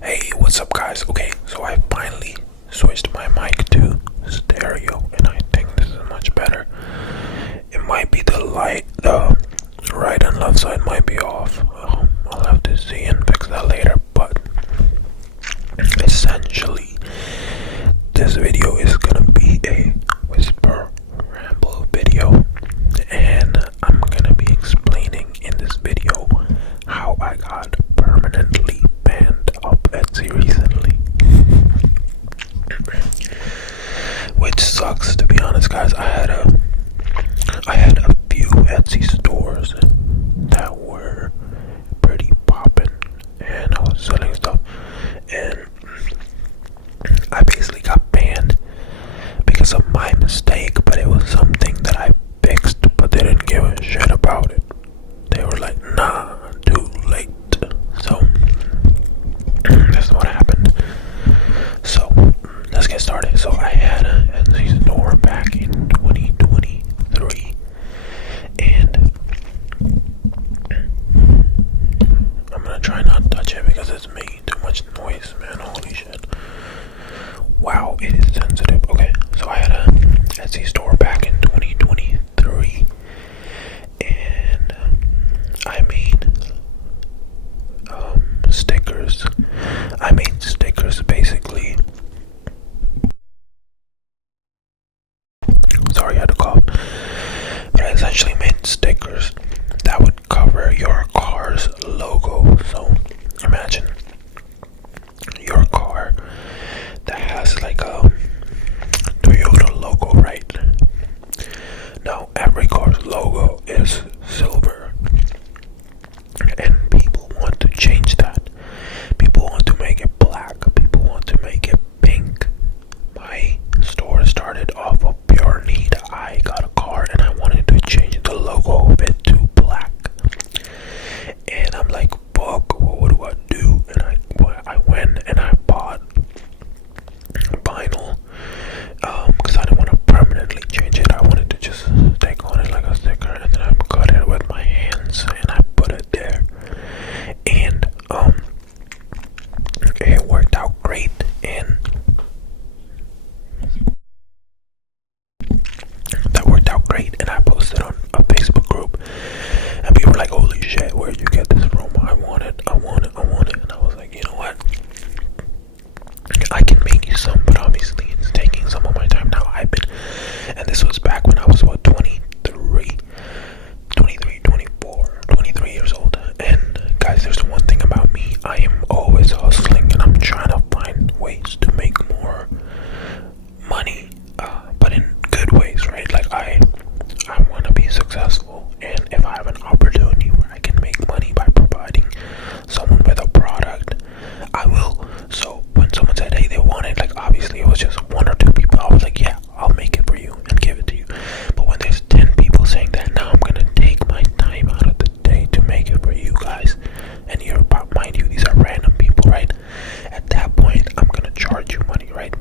Hey, what's up, guys? Okay, so I finally switched my mic to stereo, and I think this is much better. It might be the light, the right and left side might be off. I'll have to see and fix that later, but essentially, this video is gonna be a whisper ramble video, and I'm gonna be explaining in this video how I got permanently banned off Etsy recently. Which sucks, to be honest, guys. I had a few Etsy stores that were pretty poppin', and I was selling stuff, and I basically got banned because of my mistake, but it was something that I fixed, but they didn't give a shit about it. They were like, nah, too late. So that's what happened. So let's get started. So I had an Etsy store back in 2023, and I'm gonna try not to touch it because it's making too much noise, man. Holy shit. Wow, it is sensitive. Okay, so I had a Etsy store back in 2023, and I made stickers. I made stickers basically. Sorry, I had to cough. But I essentially made stickers that would cover your car's logo. So imagine your car that has like a Toyota logo, right? Now every car's logo is silver, and people want to change that. People want to make it black. People want to make it pink. My store started off of pure need. I got a car and I wanted to change the logo of it to black. And I'm like, fuck, what do I do? And I went and I bought vinyl, because I didn't want to permanently change it. I wanted to just take on it like a sticker, and then I cut it with my hands and I put it there. And it worked out great, and that worked out great. And I posted on a Facebook group, and people were like, holy shit, where'd you get this from? I want it. And I was like, you know what, I can make you some, but obviously it's taking some of my time now. And this was back when I was about 23 years old. And guys, there's one thing about me. I am always hustling, and I'm trying to find ways to make more money, but in good ways, right? Like I want to be successful, and if I have an opportunity where I can make money by providing someone with a product, I will. So when someone said, hey, they want it, like obviously it was just one or two people. I was like, yeah, I'll make it for you and give it to you. But when there's 10 people saying that, now I'm gonna take my time out of the day to make it for you guys, and you're, mind you, these are random people, right? At that point, I'm gonna charge you money, right?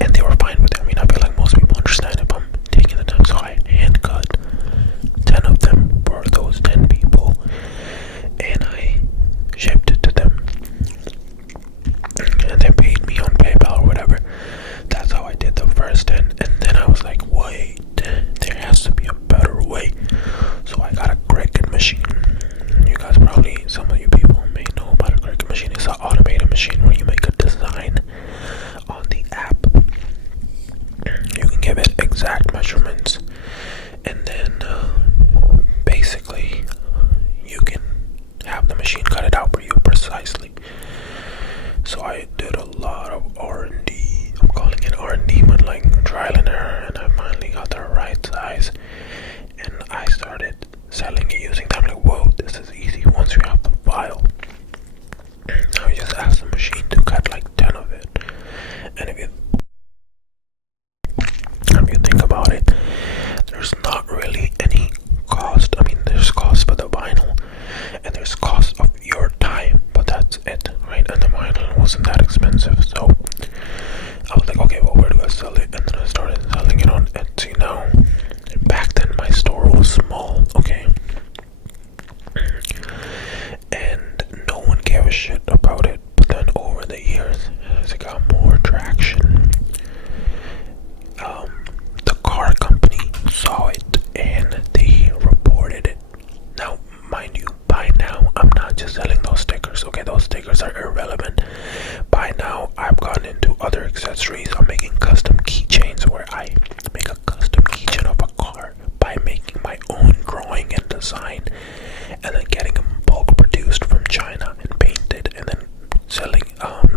And they were fine with it. I mean, I feel like most people understand if I'm taking the time. So I hand cut 10 of them for those 10 people, and I shipped it to them, and they paid me on PayPal or whatever. That's how I did the first 10. And then I was like, wait, there has to be a better way. So I got a Cricut machine. You guys probably, some of you people may know about a Cricut machine. It's an automated machine where you make a design on the app. You can give it exact measurements, and then basically you can have the machine cut it out for you precisely. So I did a lot of R&D. I'm calling it R&D, but like trial and error, and I finally got the right size, and I started selling it using that. I'm like, whoa, this is easy once you have the file. Now you just ask the machine to cut like 10 of it. And if you think about it, there's not really any cost. I mean, there's cost for the vinyl, and there's cost of your time, but that's it, right? And the vinyl wasn't that expensive, so I was like, okay, well, where do I sell it? And then I started selling it on Etsy. Now, back then my store was small, okay, and no one gave a shit about it. But those stickers are irrelevant. By now, I've gotten into other accessories. I'm making custom keychains where I make a custom keychain of a car by making my own drawing and design, and then getting them bulk produced from China and painted, and then selling.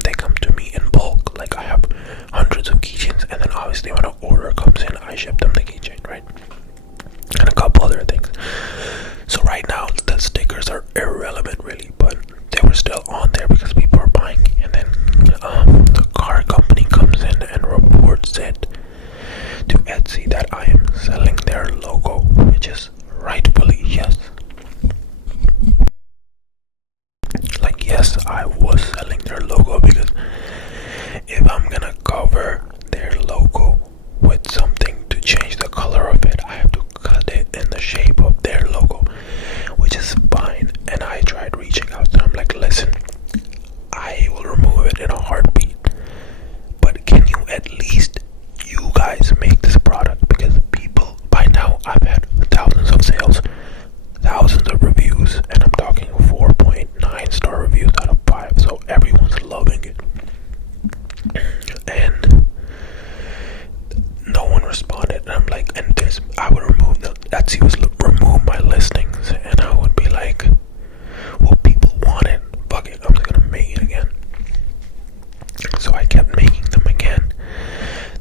They come to me in bulk. Like I have hundreds of keychains, and then obviously when an order comes in, I ship them the keychain, right? And a couple other things. So right now the stickers are irrelevant really, but they were still on there because people are buying. And then the car company comes in and reports it to Etsy that I am selling their logo, which is rightfully yes. Like yes, I was selling their logo, because if I'm gonna cover their logo with something to change the color of it, I have to cut it in the shape of their logo, which is fine. And I tried reaching out to them, like, listen, I will remove it in a heartbeat, but can you at least, you guys, make this product? Because people, by now I've had thousands of sales, thousands of reviews, and I'm talking 4.9 star reviews out of 5, so everyone's loving it. And no one responded, and I'm like, and this, I would remove Etsy was remove my listings, and I would be like, well, people want it, fuck it, I'm just gonna make it again. So I kept making them again.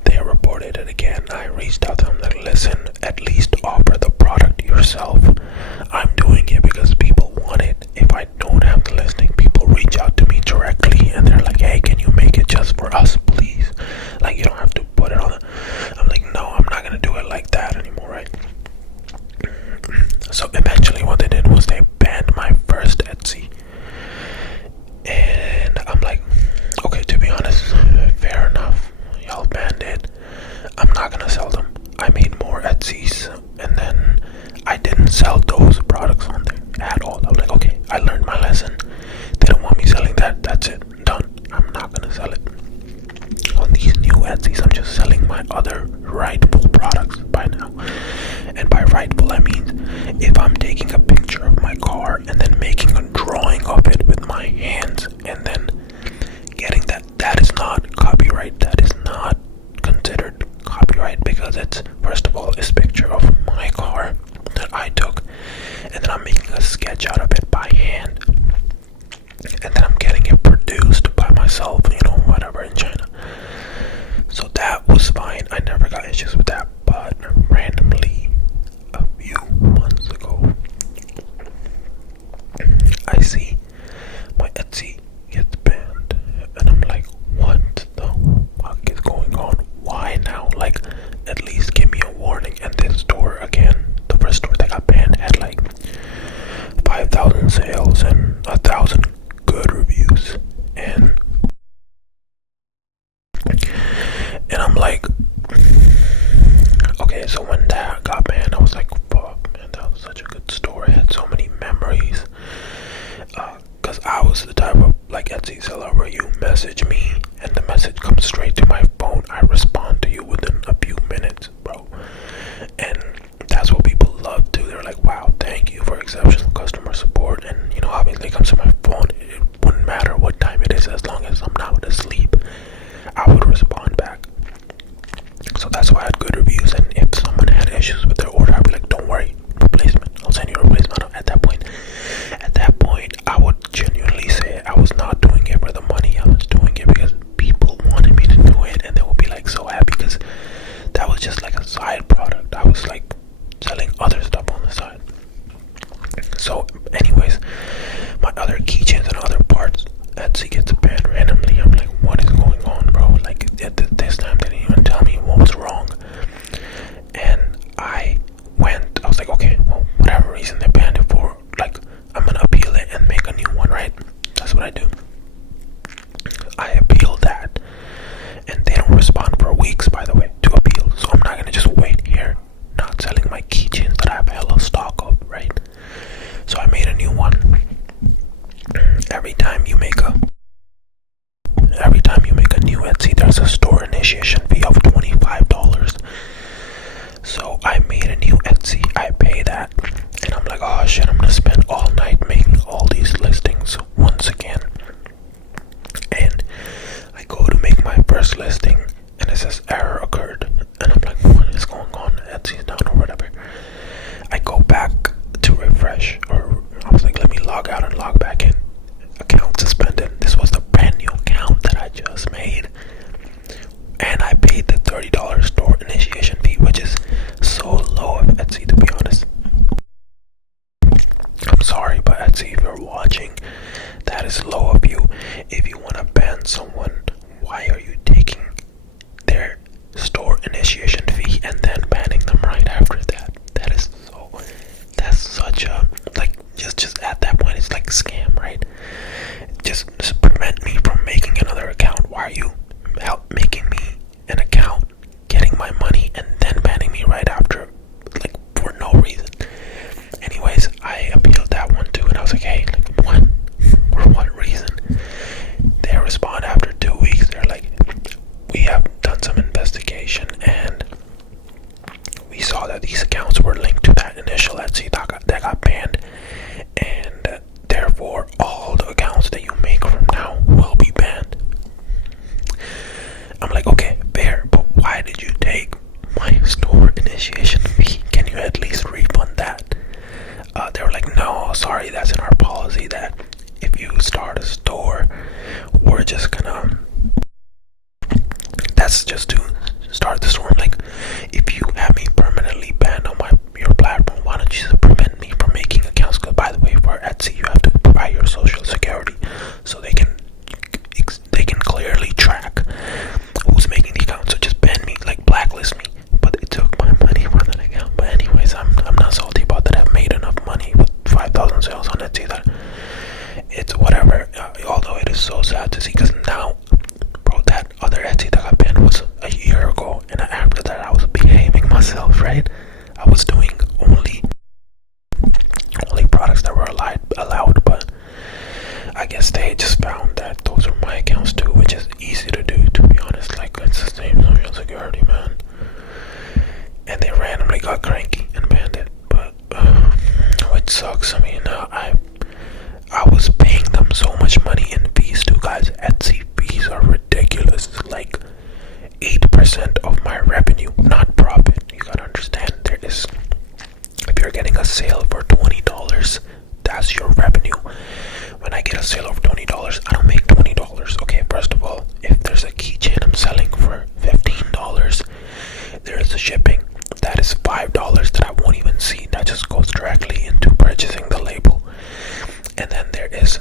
They reported it again. I reached out to them, like, listen, at least offer the product yourself. I'm doing it because people want it. If I don't have the listing, people reach out to me directly, and they're like, hey, can you make it just for us, please? Like, you don't have to put it on the... I'm like, no, I'm not gonna do it like that anymore, right? So eventually what they did was they banned my first Etsy. And I'm like, okay, to be honest, fair enough. Y'all banned it. I'm not gonna sell them. I made more Etsys, and then I didn't sell those products on there at all. I was like, okay, I learned my lesson. They don't want me selling that. That's it. Done. I'm not gonna sell it. On these new Etsys, I'm just selling my other rightful products by now. And by rightful, I mean if I'm taking a picture of my car and then making a drawing of it with my hands and then getting that is not copyright. That is not considered copyright, because it's, first of all, this picture of my car that I took, and then I'm making a sketch out of it by hand, and then I'm getting it produced by myself, whatever, in China. So that was fine. I never got issues with that. But randomly, a few months ago, I see my Etsy gets banned, and I'm like, what the fuck is going on? Why now? Like, at least give me a warning. And this store, again, the first store that got banned had like 5,000 sales and 1,000 good reviews, and I'm like, okay, so when that got banned, I was like, fuck, man, that was such a good store. It had so many memories. Because I was the type of, like, Etsy seller where you message me and the message comes straight to my phone. I respond to you within a few minutes, bro. And that's what people love too. They're like, wow, thank you for exceptional customer support. And, obviously it comes to my phone. It wouldn't matter what time it is, as long as I'm not asleep, I would respond back. So that's why I had good reviews. And if someone had issues with their order, I'd be like, don't worry, replacement, I'll send you a replacement. At that point, I would genuinely say I was not doing it for the money. I was doing it because people wanted me to do it, and they would be like so happy, because that was just like a side product. I was like selling other stuff on the side. So anyways, my other keychains and other parts, Etsy gets banned randomly. I'm like, what is going on, bro? Like, this time they didn't even tell me what was wrong. And I was like, okay, well, whatever reason they banned it for, like, I'm gonna appeal it and make a new one, right? That's what I do. I appeal that, and they don't respond for weeks, by the way, to appeal. So I'm not gonna just wait here, not selling my keychains that I have hella stock of, right? So I made a new one. Every time you make a new Etsy, there's a store initiation fee of $25. So I made a new Etsy, I pay that, and I'm like, oh shit, I'm gonna spend all night making all these listings once again. prevent me from making another account? Why are you making me an account, getting my money, and then banning me right after, like, for no reason? Anyways, I appealed that one too, and I was like, hey, like, what? For what reason? They respond after 2 weeks. They're like, we have done some investigation, and we saw that these accounts were linked to that initial Etsy that got banned, and therefore all the accounts that you make from now will be banned. I'm like, okay, fair, but why did you take my store initiation fee? Can you at least refund that? They were like, no, sorry, that's in our policy that if you start a store, we're just gonna, that's just to start the store. Like, if you have me permanently banned on your platform, why don't you just prevent me from making accounts? Because, by the way, for Etsy, you have to provide your social security so they can clearly track who's making the account. So just ban me, like blacklist me. But it took my money for that account. But anyways, I'm not salty about that. I've made enough money with 5,000 sales on Etsy that it's whatever. Although it is so sad to see, because now, bro, that other Etsy that got banned was a year ago, and after that I was behaving myself, right? I was doing only products that were allowed, but I guess they just found that those are my accounts too, which is easy to do, to be honest. Like, it's the same social security, man. And they randomly got cranky and banned it, but which sucks. I mean, I was paying them so much money in fees too, guys. Etsy fees are ridiculous. Like 8% of my revenue, not profit. You gotta understand, there is, if you're getting a sale for $20, that's your revenue. When I get a sale of $20, I don't make $20. Okay, first of all, if there's a keychain I'm selling for $15, there is a shipping. That is $5 that I won't even see. That just goes directly into purchasing the label. And then there is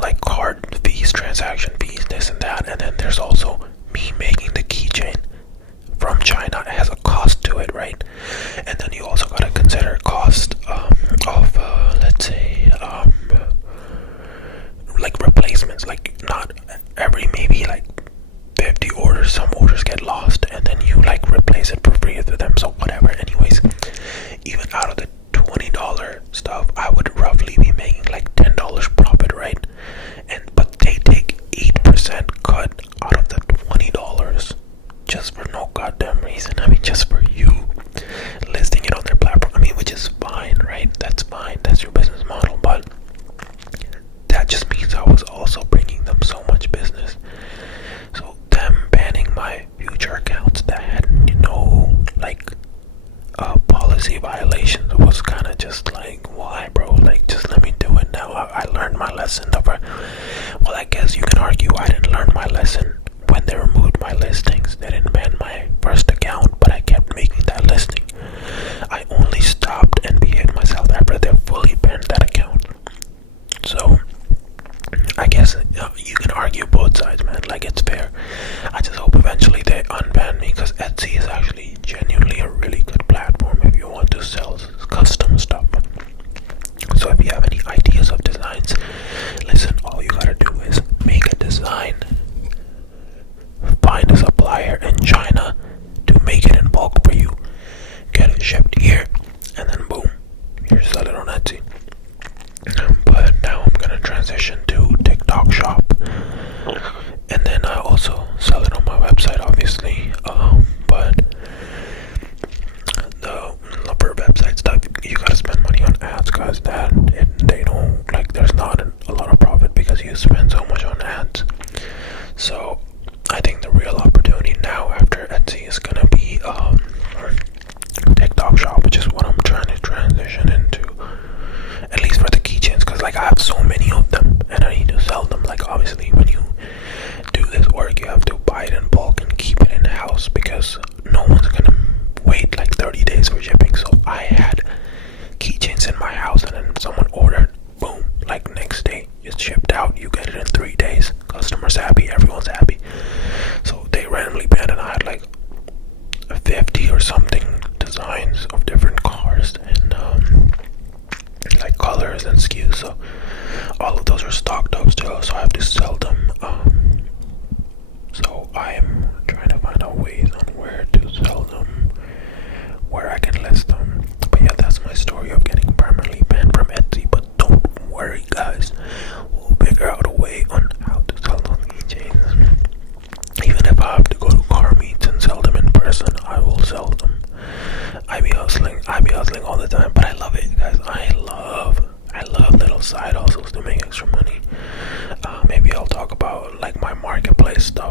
like card fees, transaction fees, this and that. And then there's also me making the keychain from China. It has a cost to it, right? And then you also gotta consider cost of let's say like replacements. Like, not every, maybe like 50 orders, some orders get lost, and then you like replace it for free with them. So whatever. Anyways, even out of the $20 stuff, I would roughly be making like $10 profit, right? But they take 8% cut out of the $20 just for no goddamn reason. I mean, just for you listing it on their platform. I mean, which is fine, right? That's fine. That's your business model. But that just means I was also bringing them so much business. So them banning my future accounts that had, like policy violations was kind of just like, why, bro? Like, just let me do it now. I learned my lesson. Well, I guess you can argue I didn't learn my lesson when they removed my listings. They didn't ban my first account, but I kept making that listing. I only stopped and behaved myself after they fully banned that account. So I guess you can argue both sides, man. Like, it's fair. I just hope eventually they unban me, because Etsy is actually genuinely a really good platform if you want to sell custom stuff. So if you have any ideas of designs, listen, all you gotta do is make a design, find a supplier in China to make it in bulk for you, get it shipped here, and then boom, you sell it on Etsy. But now I'm gonna transition to TikTok Shop, and then I also sell it on my website, obviously. But for website stuff, you gotta spend money on ads, guys. They don't, like, there's not a lot of profit because you spend so much on ads. So I think the real opportunity now after Etsy is gonna be TikTok Shop, which is what I'm trying to transition into, at least for the keychains, because like I have so many of them and I need to sell them. Like, obviously when you do this work, you have to buy it in bulk and keep it in house, because no one's gonna wait like 30 days for shipping. So I had keychains in my house, and then someone ordered, boom, like next day it's shipped out. You get it in 3 days. Customers happy, everyone's happy. So they randomly banned, and I had like 50 or something designs of different cars and like colors and SKUs. So all of those are stocked up still. So I have to side hustles to make extra money. Maybe I'll talk about like my marketplace stuff.